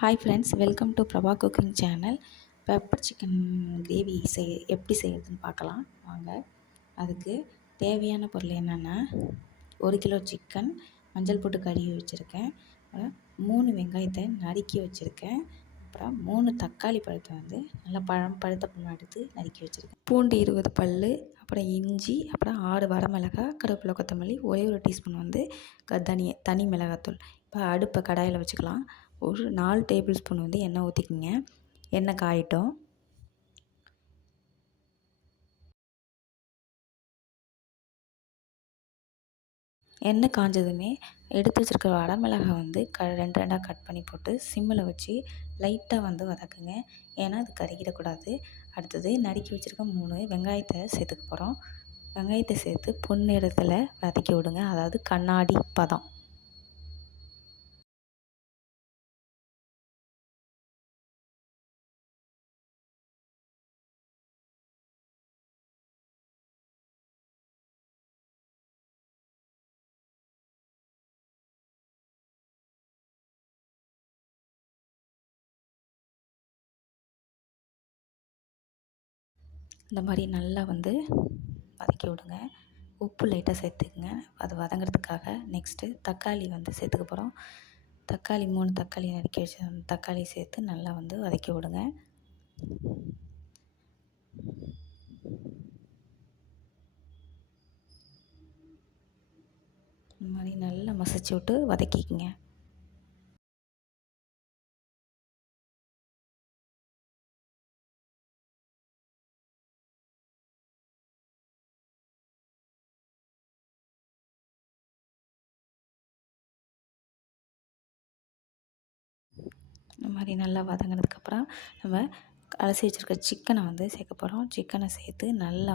Hi friends, welcome to Prabha cooking channel. Pepper chicken gravy எப்படி செய்யறதுன்னு பார்க்கலாம் வாங்க. அதுக்கு தேவையான பொருள் என்னென்னா, 1 கிலோ சிக்கன் மஞ்சள் போட்டு கழுவி வச்சுருக்கேன். 3 வெங்காயத்தை நறுக்கி வச்சுருக்கேன். அப்புறம் 3 தக்காளி பழத்தை நல்லா பழுத்த பழம் எடுத்து நறுக்கி வச்சுருக்கேன். பூண்டு 20 பல், அப்புறம் இஞ்சி, அப்புறம் 6 வரமிளகாய், கருவேப்பிலை, கொத்தமல்லி, ஒரே ஒரு டீஸ்பூன் தனி மிளகாத்தூள். இப்போ அடுப்பை கடாயில் வச்சுக்கலாம். ஒரு 4 டேபிள் ஸ்பூன் எண்ணெய் ஊற்றிக்கிங்க. எண்ணெய் காயட்டும். எண்ணெய் காஞ்சதுமே எடுத்து வச்சுருக்க வரமிளகாய் 2 ரெண்டாக கட் பண்ணி போட்டு சிம்மில் வச்சு லைட்டாக வதக்குங்க. ஏன்னா அது கருகிடக்கூடாது. அடுத்தது நறுக்கி வச்சுருக்க 3 வெங்காயத்தை சேர்த்துக்க போகிறோம். வெங்காயத்தை சேர்த்து பொன்னிறத்தில் வதக்கி விடுங்க, அதாவது கண்ணாடி பதம். இந்த மாதிரி நல்லா வதக்கி விடுங்க. உப்பு லைட்டாக சேர்த்துக்குங்க, அது வதங்கிறதுக்காக. நெக்ஸ்ட்டு தக்காளி சேர்த்துக்க போகிறோம். தக்காளி 3 தக்காளி நறுக்கி வச்சு அந்த தக்காளி சேர்த்து நல்லா வதக்கி விடுங்க. இந்த மாதிரி நல்லா மசிச்சு விட்டு வதக்கிக்கங்க. இந்த மாதிரி நல்லா வதங்கினதுக்கப்புறம் நம்ம அலசி வச்சுருக்க சிக்கனை சேர்க்க போகிறோம். சிக்கனை சேர்த்து நல்லா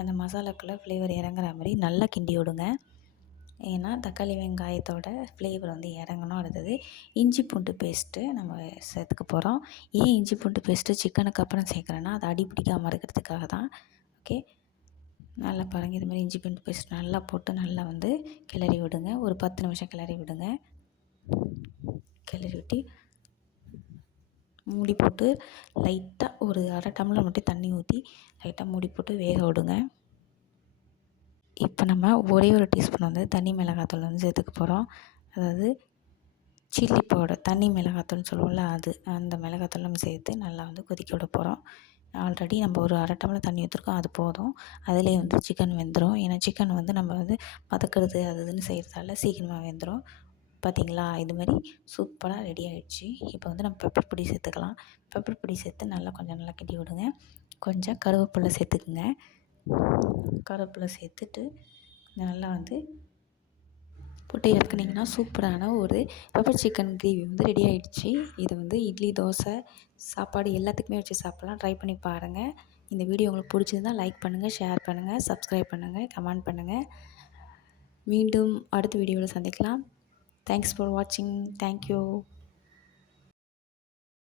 அந்த மசாலாக்குள்ளே ஃப்ளேவர் இறங்குற மாதிரி நல்லா கிண்டி விடுங்க. ஏன்னா தக்காளி வெங்காயத்தோட ஃப்ளேவர் இறங்கணும். அடுத்தது இஞ்சி பூண்டு பேஸ்ட்டு நம்ம சேர்த்துக்க போகிறோம். ஏன் இஞ்சி பூண்டு பேஸ்ட்டு சிக்கனுக்கு அப்புறம் சேர்க்குறேன்னா, அது அடி பிடிக்காமல் இருக்கிறதுக்காக தான். ஓகே, நல்லா பாருங்கள். இது மாதிரி இஞ்சி பூண்டு பேஸ்ட் நல்லா போட்டு நல்லா கிளறி விடுங்க. ஒரு 10 நிமிஷம் கிளறி விடுங்க. கிளறி விட்டு மூடி போட்டு லைட்டாக ஒரு அரை டம்ளர் மட்டும் தண்ணி ஊற்றி லைட்டாக மூடி போட்டு வேக விடுங்க. இப்போ நம்ம ஒரே ஒரு டீஸ்பூன் தனி மிளகாத்தூள் சேர்த்துக்க போகிறோம். அதாவது சில்லி பவுடர், தனி மிளகாத்தூள்னு சொல்லுவோம்ல, அந்த மிளகாத்தூள் நம்ம சேர்த்து நல்லா கொதிக்க விட போகிறோம். ஆல்ரெடி நம்ம ஒரு அரை டம்ளர் தண்ணி ஊற்றிருக்கோம், அது போதும். அதிலே சிக்கன் வெந்துடும். ஏன்னா சிக்கன் நம்ம வதக்கிறது அதுன்னு செய்கிறதால சீக்கிரமாக வெந்துடும். பார்த்திங்களா, இதுமாரி சூப்பராக ரெடி ஆகிடுச்சு. இப்போ நம்ம பெப்பர் பொடி சேர்த்துக்கலாம். பெப்பர் பொடி சேர்த்து நல்லா நல்லா கிண்டி விடுங்க. கொஞ்சம் கருவேப்பிலை சேர்த்துக்குங்க. கருவேப்பிலை சேர்த்துட்டு நல்லா போட்டு இறக்குனிங்கன்னா சூப்பரான ஒரு பெப்பர் சிக்கன் கிரேவி ரெடி ஆகிடுச்சு. இது இட்லி, தோசை, சாப்பாடு எல்லாத்துக்குமே வச்சு சாப்பிட்லாம். ட்ரை பண்ணி பாருங்கள். இந்த வீடியோ உங்களுக்கு பிடிச்சிருந்தால் லைக் பண்ணுங்கள், ஷேர் பண்ணுங்கள், சப்ஸ்கிரைப் பண்ணுங்கள், கமெண்ட் பண்ணுங்கள். மீண்டும் அடுத்த வீடியோவில் சந்திக்கலாம். தேங்க்ஸ் ஃபார் வாட்சிங். தேங்க்யூ.